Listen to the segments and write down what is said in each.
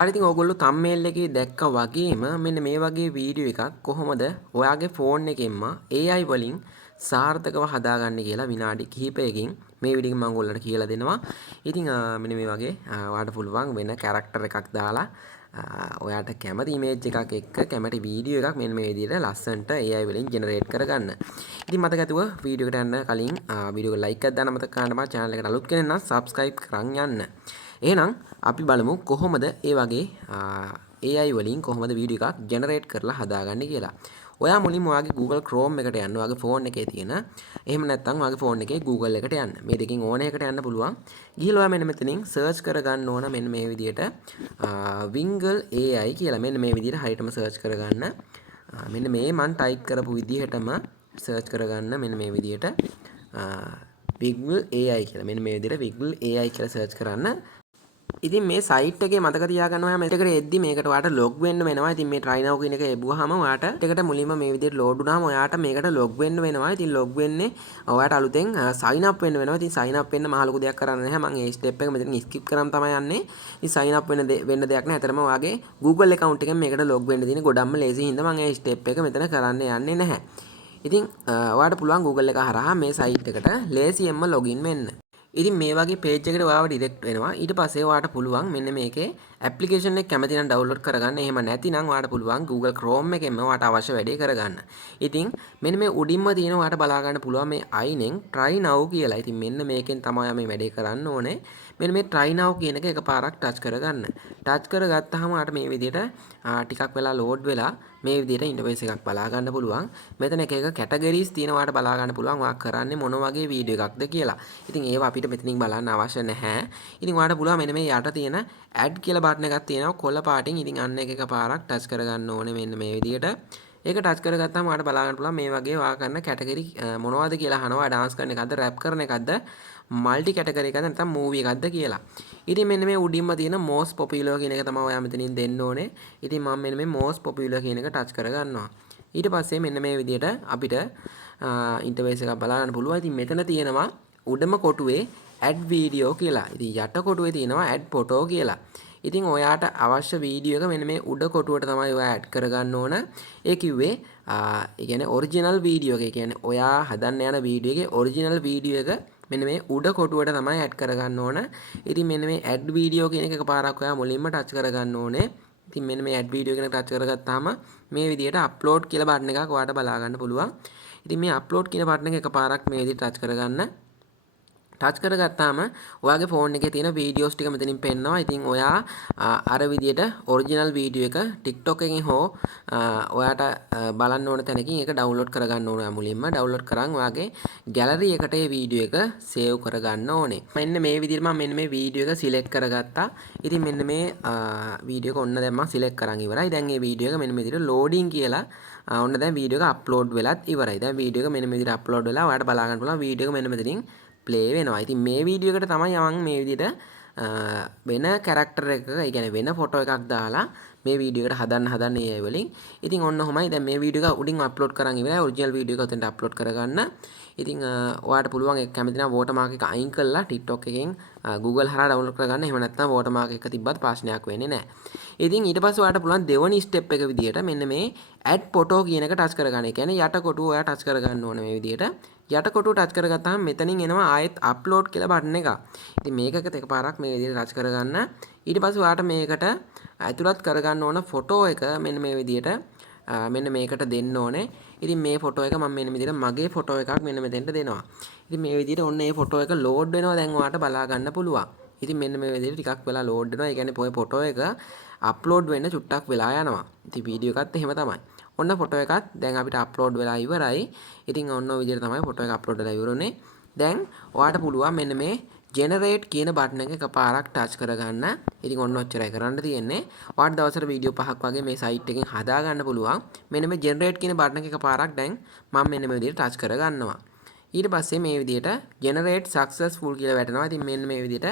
හරි ඉතින් ඕගොල්ලෝ thumbnail එකේ දැක්කා වගේම මෙන්න මේ වගේ වීඩියෝ එකක් කොහොමද ඔයාගේ ෆෝන් එකෙන්ම AI වලින් සාර්ථකව හදාගන්නේ කියලා විනාඩි කිහිපයකින් මේ වීඩියෝ එකෙන් මම ඔයගොල්ලන්ට කියලා දෙනවා. ඉතින් මෙන්න මේ වගේ ඔයාලට පුළුවන් වෙන කැරක්ටර් එකක් දාලා ඔයාට කැමති ඉමේජ් එකක් එක්ක කැමති වීඩියෝ එකක් මෙන්න මේ විදිහට ලස්සනට AI වලින් ජෙනරේට් කරගන්න. ඉතින් මතක ඇතුව වීඩියෝ එකට යන්න කලින් වීඩියෝ එක ලයික් එකක් දාන්න මතක කරගන්න. මා channel එකට අලුත් කෙනෙක් නම් subscribe කරන් යන්න. එහෙනම් අපි බලමු කොහොමද ඒ වගේ AI වලින් කොහොමද වීඩියෝ එකක් ජෙනරේට් කරලා හදාගන්නේ කියලා. ඔයා මුලින්ම ඔයාගේ Google Chrome එකට යන්න. ඔයාගේ ෆෝන් එකේ තියෙන. එහෙම නැත්නම් ඔයාගේ ෆෝන් එකේ Google එකට යන්න. මේ දෙකෙන් ඕන එකකට යන්න පුළුවන්. ගිහලා ඔයා මෙන්න මෙතනින් සර්ච් කරගන්න ඕන මෙන්න මේ විදිහට Wingle AI කියලා. මෙන්න මේ විදිහට හරියටම සර්ච් කරගන්න. මෙන්න මේ මම ටයිප් කරපු විදිහටම සර්ච් කරගන්න මෙන්න මේ විදිහට Wingle AI කියලා. මෙන්න මේ විදිහට Wingle AI කියලා සර්ච් කරන්න. ඉතින් මේ සයිට් එකේ මතක තියාගන්න ඔයා මේකට එද්දි මේකට ඔයාට ලොග් වෙන්න වෙනවා. ඉතින් මේ try now කියන එක එබුවාම ඔයාට ඒකට මුලින්ම මේ විදිහට ලෝඩ් වුණාම ඔයාට මේකට ලොග් වෙන්න වෙනවා. ඉතින් ලොග් වෙන්නේ ඔයාට අලුතෙන් sign up වෙන්න වෙනවා. ඉතින් sign up වෙන්න මහ ලොකු දෙයක් කරන්න නැහැ. මම මේ step එක මෙතනින් skip කරාම තමයි යන්නේ. ඉතින් sign up වෙන්න දෙයක් නැහැ. අතරම ඔයාගේ Google account එකෙන් මේකට ලොග් වෙන්න තියෙන ගොඩක්ම ලේසි හින්දා මම මේ step එක මෙතන කරන්න යන්නේ නැහැ. ඉතින් ඔයාට පුළුවන් Google එක හරහා මේ site එකට ලේසියෙන්ම login වෙන්න. ඉතින් මේ වගේ page එකට ඔයාව ඩිරෙක්ට් වෙනවා. ඊට පස්සේ ඔයාට පුළුවන් මෙන්න මේකේ application එක කැමති නම් download කරගන්න. එහෙම නැතිනම් ඔයාට පුළුවන් Google Chrome එකෙන්ම ඔයාට අවශ්‍ය වැඩේ කරගන්න. ඉතින් මෙන්න මේ උඩින්ම තියෙන ඔයාට බලා ගන්න පුළුවන් මේ අයිනෙන් try now කියලා. ඉතින් මෙන්න මේකෙන් තමයි මේ වැඩේ කරන්න ඕනේ. මෙන්න මේ try now කියන එක එකපාරක් touch කරගන්න. touch කරගත්තාම ඔයාට මේ විදිහට ටිකක් වෙලා load වෙලා මේ විදිහට ඉන්ටර්ෆේස් එකක් බලා ගන්න පුළුවන්. මෙතන එක කැටගරිස් තියෙනවාට බලා ගන්න පුළුවන් ඔයා කරන්නේ මොන වගේ වීඩියෝ එකක්ද කියලා. ඉතින් ඒවා අපිට මෙතනින් බලන්න අවශ්‍ය නැහැ. ඉතින් ඔයාට පුළුවන් මෙන්න මේ යට තියෙන add කියලා බටන් එකක් තියෙනවා කොළ පාටින්. ඉතින් අන්න එක එකපාරක් ටච් කරගන්න ඕනේ මෙන්න මේ විදිහට. ඒක ටච් කරගත්තාම ඔයාට බලා ගන්න පුළුවන් මේ වගේ ඔයා කරන කැටගරි මොනවද කියලා අහනවා. ඩාන්ස් කරන එකක්ද, රැප් කරන එකක්ද, මල්ටි කැටගරි එකක්ද නැත්නම් මූවි එකක්ද කියලා. ඉතින් මෙන්න මේ උඩින්ම තියෙන most popular කියන එක තමයි ඔයා මෙතනින් දෙන්න ඕනේ. ඉතින් මම මෙන්න මේ most popular කියන එක ටච් කරගන්නවා. ඊට පස්සේ මෙන්න මේ විදිහට අපිට ඉන්ටර්ෆේස් එකක් බලා ගන්න පුළුවන්. ඉතින් මෙතන තියෙනවා උඩම කොටුවේ add video කියලා. ඉතින් යට කොටුවේ තියෙනවා add photo කියලා. ඉතින් ඔයාට අවශ්‍ය වීඩියෝ එක මෙන්න මේ උඩ කොටුවට තමයි ඔයා ඇඩ් කරගන්න ඕන. ඒ කිව්වේ ඒ කියන්නේ ඔරිජිනල් වීඩියෝ එක. ඒ කියන්නේ ඔයා හදන්න යන වීඩියෝ එකේ ඔරිජිනල් වීඩියෝ එක මෙන්න මේ උඩ කොටුවට තමයි ඇඩ් කරගන්න ඕන. ඉතින් මෙන්න මේ ඇඩ් වීඩියෝ කියන එක එකපාරක් ඔයා මුලින්ම ටච් කරගන්න ඕනේ. ඉතින් මෙන්න මේ ඇඩ් වීඩියෝ කියන එක ටච් කරගත්තාම මේ විදිහට අප්ලෝඩ් කියලා බටන් එකක් ඔයාට බලා ගන්න පුළුවන්. ඉතින් මේ අප්ලෝඩ් කියන බටන් එක එකපාරක් මේ විදිහට ටච් කරගන්න. ටච් කරගත්තාම ඔයාගේ ෆෝන් එකේ තියෙන වීඩියෝස් ටික මෙතනින් පෙන්නනවා. ඉතින් ඔයා අර විදියට ඔරිජිනල් වීඩියෝ එක TikTok එකකින් හෝ ඔයාට බලන්න ඕන තැනකින් ඒක ඩවුන්ලෝඩ් කරගන්න ඕන. මුලින්ම ඩවුන්ලෝඩ් කරන් ඔයාගේ ගැලරි එකට මේ වීඩියෝ එක සේව් කරගන්න ඕනේ. මෙන්න මේ විදිහට මම මෙන්න මේ වීඩියෝ එක සිලෙක්ට් කරගත්තා. ඉතින් මෙන්න මේ වීඩියෝ එක ඔන්න දැන් මම සිලෙක්ට් කරන් ඉවරයි. දැන් මේ වීඩියෝ එක මෙන්න මේ විදිහට ලෝඩින් කියලා ඔන්න දැන් වීඩියෝ එක අප්ලෝඩ් වෙලත් ඉවරයි. දැන් වීඩියෝ එක මෙන්න මේ විදිහට අප්ලෝඩ් වෙලා ඔයාලට බලා ගන්න පුළුවන් වීඩියෝ එක මෙන්න මෙතනින් ප්ලේ වෙනවා. ඉතින් මේ වීඩියෝ එකට තමයි මම මේ විදිහට වෙන කැරක්ටර් එකක, ඒ කියන්නේ වෙන ෆොටෝ එකක් දාලා මේ වීඩියෝ එකට හදන්නේ AI වලින්. ඉතින් ඔන්න ඔහොමයි. දැන් මේ වීඩියෝ එක උඩින් අප්ලෝඩ් කරන් ඉවරයි. ඔරිජිනල් වීඩියෝ එක උතෙන්ට අප්ලෝඩ් කරගන්න. ඉතින් ඔයාලට පුළුවන් ඒක කැමති නම් වෝටර්මාර්ක් එක අයින් කරලා TikTok එකෙන් Google හරහා ඩවුන්ලෝඩ් කරගන්න. එහෙම නැත්නම් වෝටර්මාර්ක් එක තිබ්බත් ප්‍රශ්නයක් වෙන්නේ නැහැ. ඉතින් ඊට පස්සේ ඔයාලට පුළුවන් දෙවනි ස්ටෙප් එක විදියට මෙන්න මේ add photo කියන එක ටච් කරගන්න. ඒ කියන්නේ යට කොටුව ඔයා ටච් කරගන්න ඕනේ මේ විදියට. යට කොටුව ටච් කරගත්තාම මෙතනින් එනවා ආයෙත් අප්ලෝඩ් කියලා බටන් එක. ඉතින් මේකකට එකපාරක් මේ විදියට ටච් කරගන්න. ඊට පස්සේ ඔයාට මේකට ඇතුළත් කරගන්න ඕන ෆොටෝ එක මෙන්න මේ විදියට මෙන්න මේකට දෙන්න ඕනේ. ඉතින් මේ ෆොටෝ එක මම මෙන්න විදියට මගේ ෆොටෝ එකක් මෙන්න මෙතෙන්ට දෙනවා. ඉතින් මේ විදියට ඔන්න මේ ෆොටෝ එක ලෝඩ් වෙනවා. දැන් ඔයාට බලා ගන්න පුළුවන්. ඉතින් මෙන්න මේ විදියට ටිකක් වෙලා ලෝඩ් වෙනවා. ඒ කියන්නේ පොය ෆොටෝ එක අප්ලෝඩ් වෙන්න චුට්ටක් වෙලා යනවා. ඉතින් වීඩියෝ එකත් එහෙම තමයි. ඔන්න ෆොටෝ එකත් දැන් අපිට අප්ලෝඩ් වෙලා ඉවරයි. ඉතින් ඔන්න ඔය විදිහට තමයි ෆොටෝ එක අප්ලෝඩ් වෙලා ඉවරුනේ. දැන් ඔයාට පුළුවන් මෙන්න මේ ජෙනරේට් කියන බටන් එක එකපාරක් ටච් කරගන්න. ඉතින් ඔන්න ඔච්චරයි කරන්න තියෙන්නේ. ඔයාට දවසට වීඩියෝ 5ක් වගේ මේ සයිට් එකෙන් හදා ගන්න පුළුවන්. මෙන්න මේ ජෙනරේට් කියන බටන් එක එකපාරක් දැන් මම මෙන්න මේ විදිහට ටච් කරගන්නවා. ඊට පස්සේ මේ විදිහට ජෙනරේට් සක්සස්ෆුල් කියලා වැටෙනවා. ඉතින් මෙන්න මේ විදිහට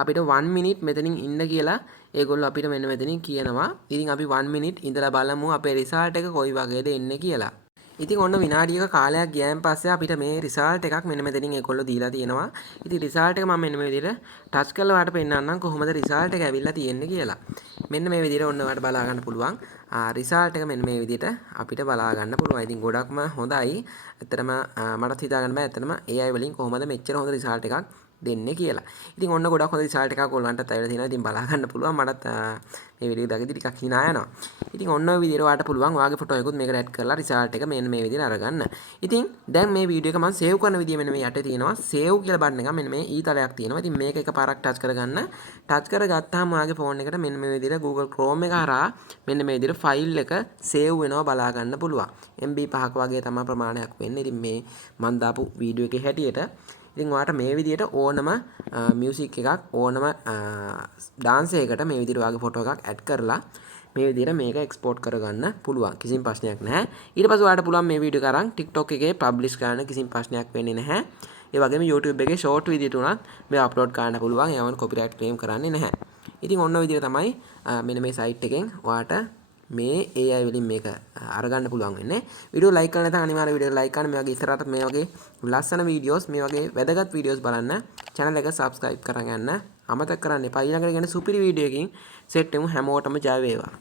අපිට 1 minute මෙතනින් ඉන්න කියලා ඒගොල්ලෝ අපිට මෙන්න මෙතනින් කියනවා. ඉතින් අපි 1 minute ඉඳලා බලමු අපේ රිසල්ට් එක කොයි වගේද එන්නේ කියලා. ඉතින් ඔන්න විනාඩියක කාලයක් ගියන් පස්සේ අපිට මේ රිසල්ට් එකක් මෙන්න මෙතනින් ඒගොල්ලෝ දීලා තියෙනවා. ඉතින් රිසල්ට් එක මම මෙන්න මේ විදිහට ටච් කරලා ඔයාලට පෙන්නන්නම් කොහොමද රිසල්ට් එක ඇවිල්ලා තියෙන්නේ කියලා. මෙන්න මේ විදිහට ඔන්න ඔයාලට බලා ගන්න පුළුවන්. රිසල්ට් එක මෙන්න මේ විදිහට අපිට බලා ගන්න පුළුවන්. ඉතින් ගොඩක්ම හොඳයි. ඇත්තටම මටත් හිතා ගන්න බෑ ඇත්තටම AI වලින් කොහොමද මෙච්චර හොඳ රිසල්ට් එකක් දෙන්නේ කියලා. ඉතින් ඔන්න ගොඩක් හොඳ රිසල්ට් එකක් ඔයගොල්ලන්ටත් ඇවිල්ලා තියෙනවා. ඉතින් බලා ගන්න පුළුවන්. මටත් මේ වීඩියෝ දකිද්දි ටිකක් hina යනවා. ඉතින් ඔන්න ඔය විදිහට ඔයාලට පුළුවන් ඔයාගේ ෆොටෝ එකකුත් මේකට ඇඩ් කරලා රිසල්ට් එක මෙන්න මේ විදිහට අරගන්න. ඉතින් දැන් මේ වීඩියෝ එක මම සේව් කරන විදිය මෙන්න මේ යටේ තියෙනවා. සේව් කියලා බටන් එක මෙන්න මේ ඊතලයක් තියෙනවා. ඉතින් මේක එකපාරක් ටච් කරගන්න. ටච් කරගත්තාම ඔයාගේ ෆෝන් එකට මෙන්න මේ විදිහට Google Chrome එක හරහා මෙන්න මේ විදිහට ෆයිල් එක සේව් වෙනවා බලා ගන්න පුළුවන්. MB 5ක වගේ තමයි ප්‍රමාණයක් වෙන්නේ. ඉතින් මේ මම දාපු වීඩියෝ එකේ හැටියට ඉතින් ඔයාලට මේ විදිහට ඕනම මියුසික් එකක් ඕනම ඩාන්ස් එකකට මේ විදිහට ඔයාගේ ෆොටෝ එකක් ඇඩ් කරලා මේ විදිහට මේක එක්ස්පෝර්ට් කරගන්න පුළුවන්. කිසිම ප්‍රශ්නයක් නැහැ. ඊට පස්සේ ඔයාලට පුළුවන් මේ වීඩියෝ එක අරන් TikTok එකේ පබ්ලිෂ් කරන්න කිසිම ප්‍රශ්නයක් වෙන්නේ නැහැ. ඒ වගේම YouTube එකේ short විදියට උනත් මේ අප්ලෝඩ් කරන්න පුළුවන්. ඒවන කොපිරයිට් ක්ලේම් කරන්නේ නැහැ. ඉතින් ඔන්න ඔය විදිහට තමයි මෙන්න මේ සයිට් එකෙන් ඔයාලට මේ AI වලින් මේක අරගන්න පුළුවන් වෙන්නේ. වීඩියෝ ලයික් කරන්න නැත්නම් අනිවාර්යයෙන් වීඩියෝ ලයික් කරන්න. මේ වගේ ඉස්සරහට මේ වගේ ලස්සන වීඩියෝස් මේ වගේ වැදගත් වීඩියෝස් බලන්න channel එක subscribe කරගන්න අමතක කරන්න එපා. ඊළඟට ගැන සුපිරි වීඩියෝ එකකින් සෙට් වෙමු. හැමෝටම ජය වේවා.